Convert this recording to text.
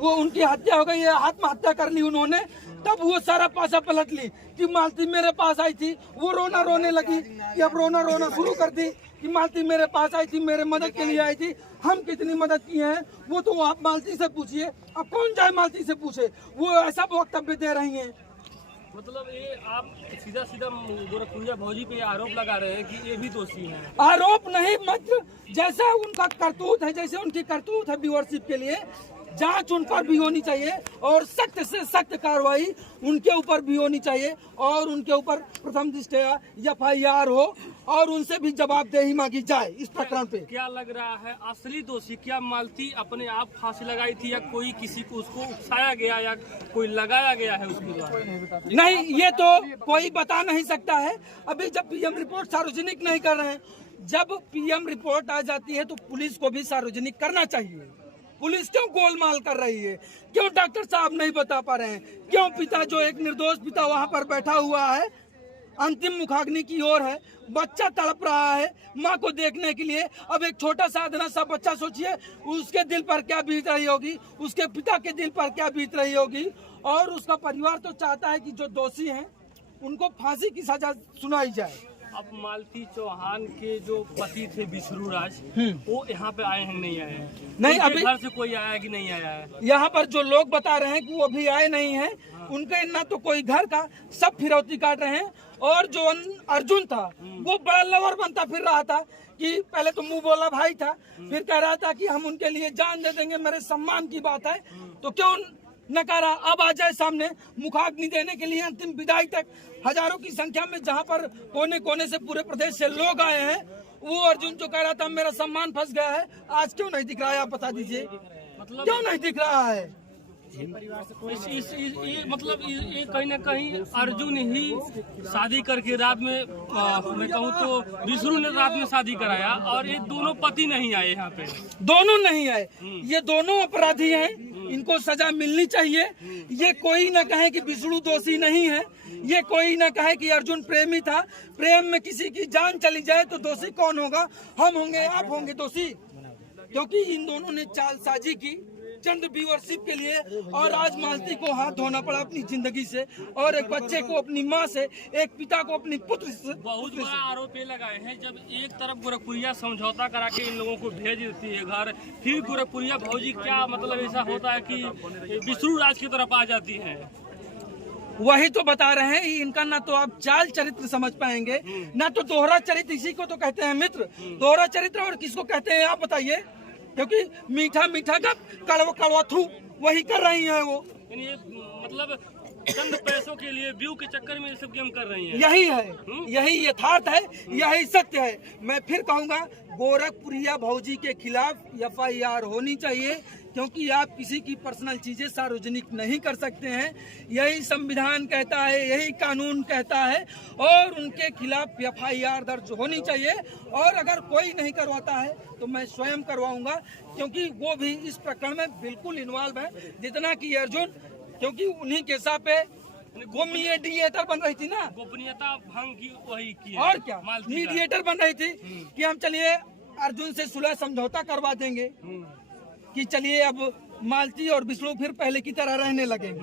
वो उनकी हत्या हो गई है, आत्महत्या कर ली उन्होंने, तब वो सारा पासा पलट ली कि मालती मेरे पास आई थी। वो रोना रोने लगी कि अब रोना शुरू कर दी कि मालती मेरे पास आई थी, मेरे मदद के लिए आई थी। हम कितनी मदद किए हैं वो तो आप मालती से पूछिए। अब कौन जाए मालती से पूछे, वो ऐसा वक्तव्य दे रही हैं। मतलब ये आप सीधा गोरखपुरिया भौजी पे आरोप लगा रहे हैं कि ये भी दोषी हैं। आरोप नहीं, मात्र जैसा उनका करतूत है, जैसे उनकी करतूत है व्यूअरशिप के लिए, जांच उन पर भी होनी चाहिए और सख्त से सख्त कार्रवाई उनके ऊपर भी होनी चाहिए और उनके ऊपर प्रथम दृष्टया FIR हो और उनसे भी जवाबदेही मांगी जाए इस प्रकरण पे। क्या लग रहा है असली दोषी क्या मालती अपने आप फांसी लगाई थी या कोई किसी को उसको उकसाया गया या कोई लगाया गया है उसके द्वारा? नहीं, ये तो कोई बता नहीं सकता है। अभी जब PM रिपोर्ट सार्वजनिक नहीं कर रहे हैं, जब PM रिपोर्ट आ जाती है तो पुलिस को भी सार्वजनिक करना चाहिए। पुलिस क्यों गोलमाल कर रही है? क्यों डॉक्टर साहब नहीं बता पा रहे हैं? क्यों पिता, जो एक निर्दोष पिता वहां पर बैठा हुआ है, अंतिम मुखाग्नि की ओर है, बच्चा तड़प रहा है माँ को देखने के लिए। अब एक छोटा साधना सा बच्चा, सोचिए उसके दिल पर क्या बीत रही होगी, उसके पिता के दिल पर क्या बीत रही होगी। और उसका परिवार तो चाहता है कि जो दोषी हैं उनको फांसी की सजा सुनाई जाए। अब मालती चौहान के जो पति थे विष्णु राज, वो यहाँ पे आए हैं नहीं आए हैं? नहीं, अभी घर से कोई आया है कि नहीं आया है? यहाँ पर जो लोग बता रहे हैं कि वो अभी आए नहीं हैं। उनके ना तो कोई घर का, सब फिरौती काट रहे हैं। और जो अर्जुन था वो बड़ा लवर बनता फिर रहा था कि पहले तो मुंह बोला भाई था, फिर कह रहा था कि हम उनके लिए जान दे देंगे, मेरे सम्मान की बात है। तो क्यों नकारा? अब आ जाए सामने मुखाग्नि देने के लिए, अंतिम विदाई तक हजारों की संख्या में, जहां पर कोने कोने से पूरे प्रदेश से लोग आए हैं। वो अर्जुन जो कह रहा था मेरा सम्मान फंस गया है, आज क्यों नहीं दिख रहा है? आप बता दीजिए, मतलब क्यों नहीं दिख रहा है? ये कहीं ना कहीं अर्जुन ही शादी करके रात में, मैं कहूँ तो विष्णु ने रात में शादी कराया और ये दोनों पति नहीं आए यहाँ पे। दोनों नहीं आए, ये दोनों अपराधी हैं, इनको सजा मिलनी चाहिए। ये कोई न कहे कि विष्णु दोषी नहीं है, ये कोई न कहे कि अर्जुन प्रेमी था। प्रेम में किसी की जान चली जाए तो दोषी कौन होगा? हम होंगे, आप होंगे दोषी, क्योंकि इन दोनों ने चालसाजी की चंद व्यूअरशिप के लिए। और आज मालती को हाथ धोना पड़ा अपनी जिंदगी से, और एक बच्चे को अपनी माँ से, एक पिता को अपनी पुत्र से। बहुत बड़ा आरोप ये लगाए हैं, जब एक तरफ गोरखपुरिया समझौता करा के इन लोगों को भेज देती है घर, फिर गोरखपुरिया भौजी क्या मतलब ऐसा होता है कि विष्णु राज की तरफ आ जाती है? वही तो बता रहे हैं, इनका ना तो आप चाल चरित्र समझ पाएंगे, ना तो दोहरा चरित्र। इसी को तो कहते हैं मित्र, दोहरा चरित्र। और किसको कहते हैं आप बताइए? क्योंकि मीठा मीठा का कड़वा थू वही कर रही हैं वो। ये मतलब चंद पैसों के लिए, व्यू के चक्कर में ये सब गेम कर रही हैं। यही है, यही यथार्थ है, यही सत्य है। मैं फिर कहूंगा, गोरखपुरिया भौजी के खिलाफ FIR होनी चाहिए, क्योंकि आप किसी की पर्सनल चीजें सार्वजनिक नहीं कर सकते हैं। यही संविधान कहता है, यही कानून कहता है, और उनके खिलाफ FIR दर्ज होनी चाहिए। और अगर कोई नहीं करवाता है तो मैं स्वयं करवाऊंगा, क्योंकि वो भी इस प्रकरण में बिल्कुल इन्वॉल्व है, जितना कि अर्जुन। क्योंकि उन्हीं के साथ पे वो मीडिएटर बन रही थी ना, गोपनीयता भंग की वही की, और क्या मीडिएटर बन रही थी कि हम चलिए अर्जुन से सुलह समझौता करवा देंगे, कि चलिए अब मालती और विष्णु फिर पहले की तरह रहने लगेंगे।